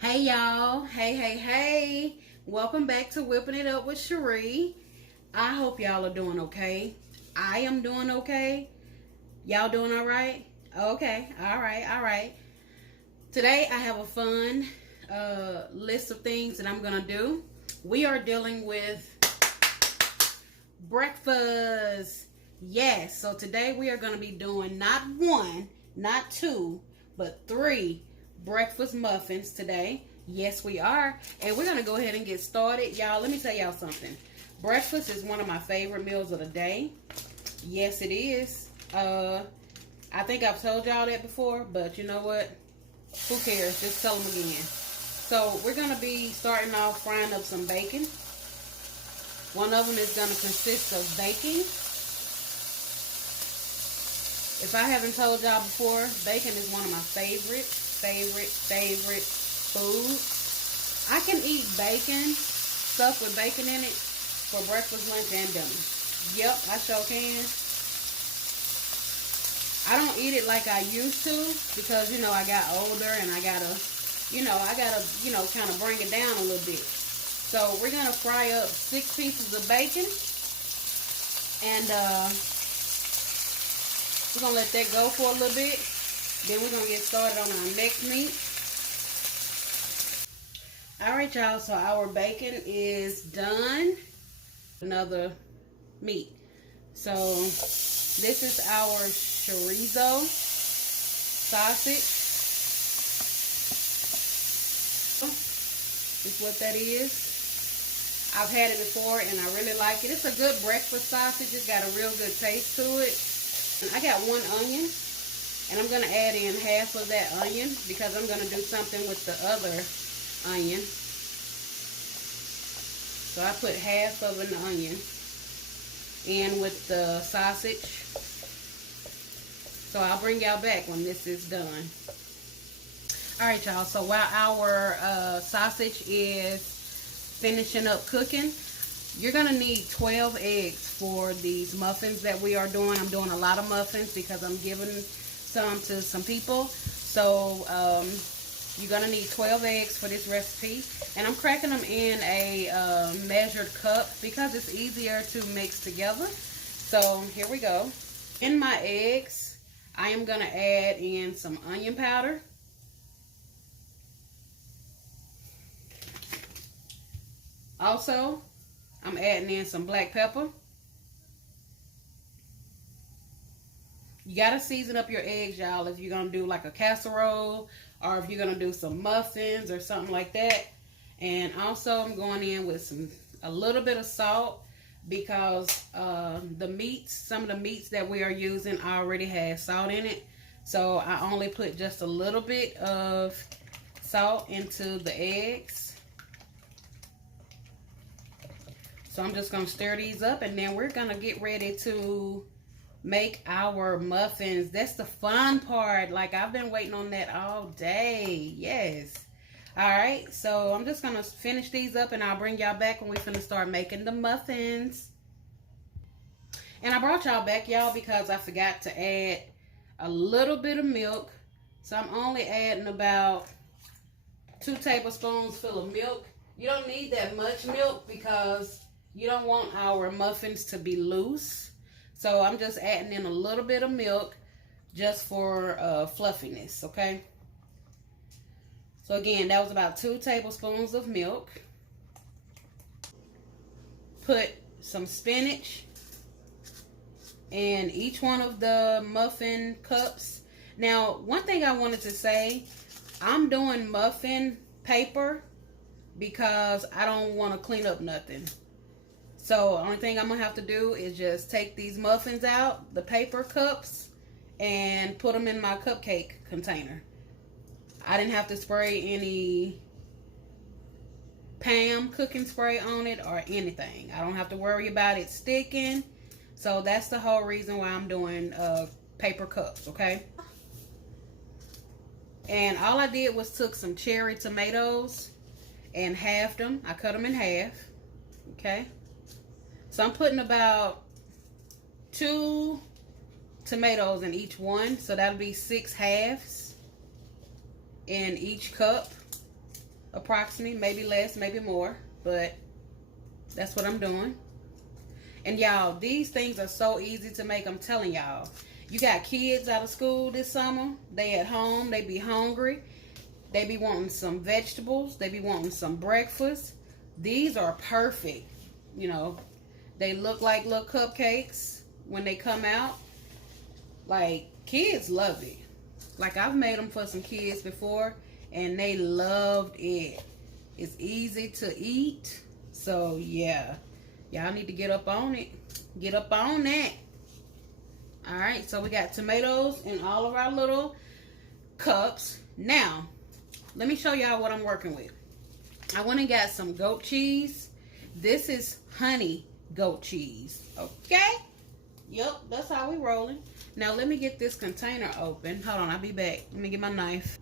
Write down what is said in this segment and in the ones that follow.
Hey y'all, hey. Welcome back to Whipping It Up with Cherie. I hope y'all are doing okay. I am doing okay. Y'all doing all right? Okay, all right. Today I have a fun list of things that I'm gonna do. We are dealing with breakfast. Yes, so today we are gonna be doing not one, not two, but three breakfast muffins today. Yes, we are. And we're going to go ahead and get started. Y'all, let me tell y'all something. Breakfast is one of my favorite meals of the day. Yes, it is. I think I've told y'all that before, but you know what? Who cares? Just tell them again. So we're going to be starting off frying up some bacon. One of them is going to consist of bacon. If I haven't told y'all before, bacon is one of my favorite food. I can eat bacon, stuff with bacon in it, for breakfast, lunch, and dinner. Yep, I sure can. I don't eat it like I used to because, you know, I got older and I gotta kind of bring it down a little bit. So we're gonna fry up 6 pieces of bacon, and we're gonna let that go for a little bit. Then we're gonna get started on our next meat. Alright y'all, so our bacon is done. Another meat. So this is our chorizo sausage. This is what that is. I've had it before and I really like it. It's a good breakfast sausage. It's got a real good taste to it. And I got 1 onion. And I'm going to add in half of that onion because I'm going to do something with the other onion. So I put half of an onion in with the sausage. So I'll bring y'all back when this is done. Alright y'all, so while our sausage is finishing up cooking, you're going to need 12 eggs for these muffins that we are doing. I'm doing a lot of muffins because I'm giving some to some people. So you're going to need 12 eggs for this recipe. And I'm cracking them in a measured cup because it's easier to mix together. So here we go. In my eggs, I am going to add in some onion powder. Also, I'm adding in some black pepper. You gotta season up your eggs, y'all, if you're gonna do like a casserole or if you're gonna do some muffins or something like that. And also, I'm going in with a little bit of salt because some of the meats that we are using already has salt in it. So I only put just a little bit of salt into the eggs. So I'm just gonna stir these up, and then we're gonna get ready to make our muffins. That's the fun part. Like, I've been waiting on that all day. Yes. All right, so I'm just gonna finish these up and I'll bring y'all back when we finna start making the muffins. And I brought y'all back, y'all, because I forgot to add a little bit of milk. So I'm only adding about 2 tablespoons full of milk. You don't need that much milk because you don't want our muffins to be loose. So I'm just adding in a little bit of milk just for fluffiness, okay? So again, that was about 2 tablespoons of milk. Put some spinach in each one of the muffin cups. Now, one thing I wanted to say, I'm doing muffin paper because I don't want to clean up nothing. So the only thing I'm going to have to do is just take these muffins out, the paper cups, and put them in my cupcake container. I didn't have to spray any Pam cooking spray on it or anything. I don't have to worry about it sticking. So that's the whole reason why I'm doing paper cups, okay? And all I did was took some cherry tomatoes and halved them. I cut them in half, okay? So I'm putting about 2 tomatoes in each one. So that'll be 6 halves in each cup. approximately, maybe less, maybe more, but that's what I'm doing. And y'all, these things are so easy to make. I'm telling y'all. You got kids out of school this summer. They at home. They be hungry. They be wanting some vegetables. They be wanting some breakfast. These are perfect. You know, they look like little cupcakes when they come out. Like, kids love it. Like, I've made them for some kids before, and they loved it. It's easy to eat. So, yeah. Y'all need to get up on it. Get up on that. Alright, so we got tomatoes in all of our little cups. Now, let me show y'all what I'm working with. I went and got some goat cheese. This is honey goat cheese. Okay? Yep, that's how we rolling. Now, let me get this container open. Hold on, I'll be back. Let me get my knife.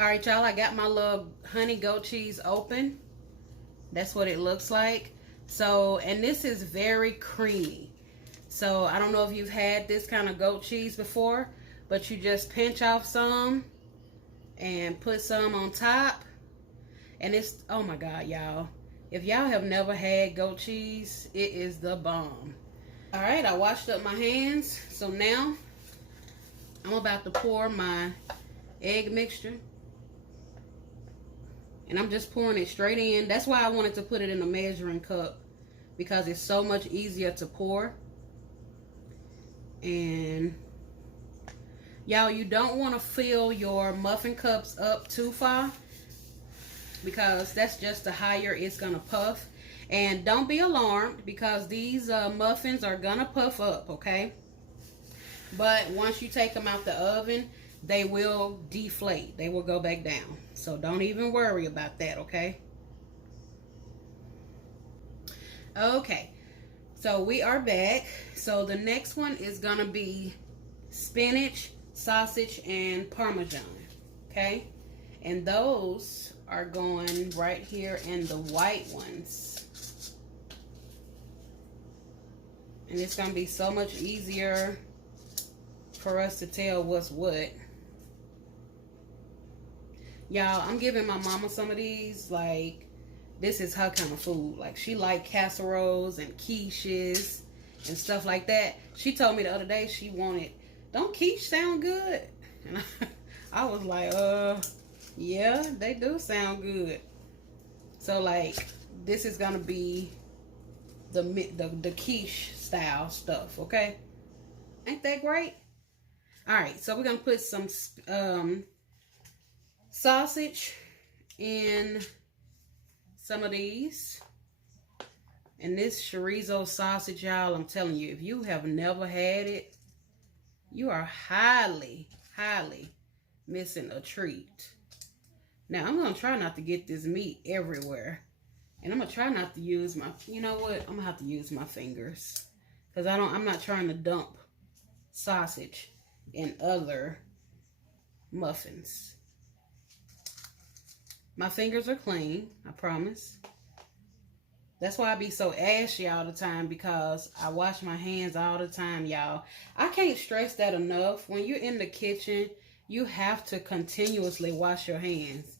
Alright, y'all, I got my little honey goat cheese open. That's what it looks like. So, and this is very creamy. So, I don't know if you've had this kind of goat cheese before, but you just pinch off some and put some on top. And it's, oh my God, y'all. If y'all have never had goat cheese, it is the bomb. All right, I washed up my hands. So now, I'm about to pour my egg mixture. And I'm just pouring it straight in. That's why I wanted to put it in a measuring cup, because it's so much easier to pour. And y'all, you don't want to fill your muffin cups up too far, because that's just the higher it's gonna puff. And don't be alarmed, because these muffins are gonna puff up, okay? But once you take them out the oven, they will deflate. They will go back down. So don't even worry about that, okay? Okay, so we are back. So the next one is gonna be spinach, sausage, and Parmesan, okay? And those are going right here in the white ones. And it's gonna be so much easier for us to tell what's what. Y'all, I'm giving my mama some of these. Like, this is her kind of food. Like, she like casseroles and quiches and stuff like that. She told me the other day she wanted, don't quiche sound good? And I was like, yeah, they do sound good. So, like, this is gonna be the quiche style stuff, okay? Ain't that great? All right, so we're gonna put some sausage in some of these. And this chorizo sausage, y'all, I'm telling you, if you have never had it, you are highly, highly missing a treat. Now, I'm gonna try not to get this meat everywhere. And I'm gonna try not to use my, you know what? I'm gonna have to use my fingers, because I'm not trying to dump sausage in other muffins. My fingers are clean, I promise. That's why I be so ashy all the time, because I wash my hands all the time, y'all. I can't stress that enough. When you're in the kitchen, you have to continuously wash your hands.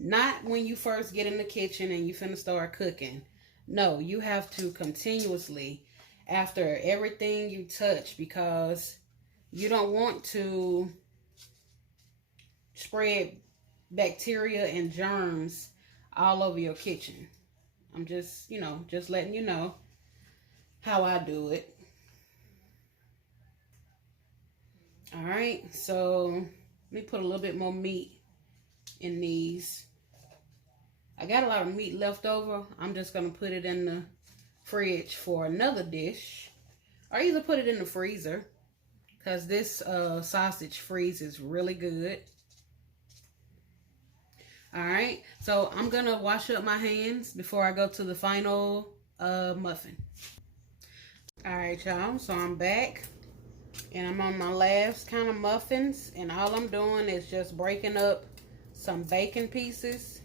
Not when you first get in the kitchen and you finna start cooking. No, you have to continuously after everything you touch, because you don't want to spread bacteria and germs all over your kitchen. I'm just, just letting you know how I do it. All right, so let me put a little bit more meat in these. I got a lot of meat left over. I'm just gonna put it in the fridge for another dish, or either put it in the freezer, because this sausage freezes really good. All right, so I'm gonna wash up my hands before I go to the final muffin. All right, y'all, so I'm back and I'm on my last kind of muffins, and all I'm doing is just breaking up some bacon pieces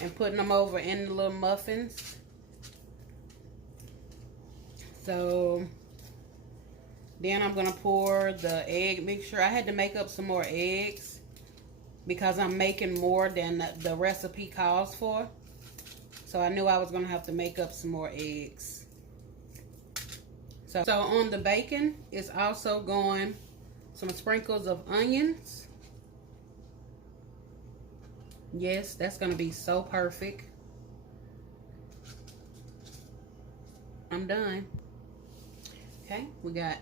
and putting them over in the little muffins. So then I'm gonna pour the egg mixture. I had to make up some more eggs, because I'm making more than the recipe calls for. So I knew I was going to have to make up some more eggs. So on the bacon is also going some sprinkles of onions. Yes, that's going to be so perfect. I'm done. Okay, we got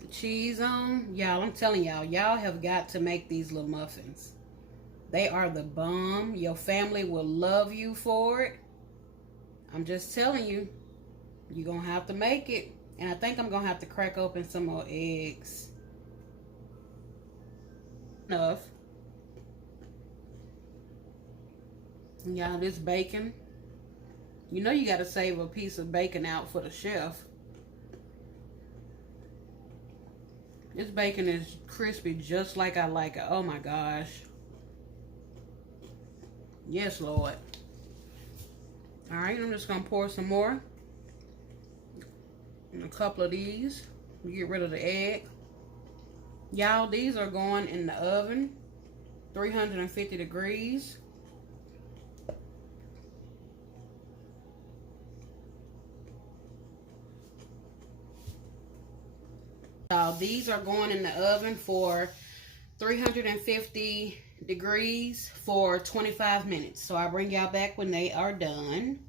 the cheese on. Y'all, I'm telling y'all, y'all have got to make these little muffins. They are the bomb. Your family will love you for it. I'm just telling you, you're going to have to make it. And I think I'm going to have to crack open some more eggs. Enough. Y'all, this bacon, you know you got to save a piece of bacon out for the chef. This bacon is crispy just like I like it. Oh my gosh. Yes, Lord. Alright, I'm just going to pour some more. And a couple of these. Get rid of the egg. Y'all, these are going in the oven. 350 degrees. These are going in the oven for 350 degrees for 25 minutes. So I'll bring y'all back when they are done.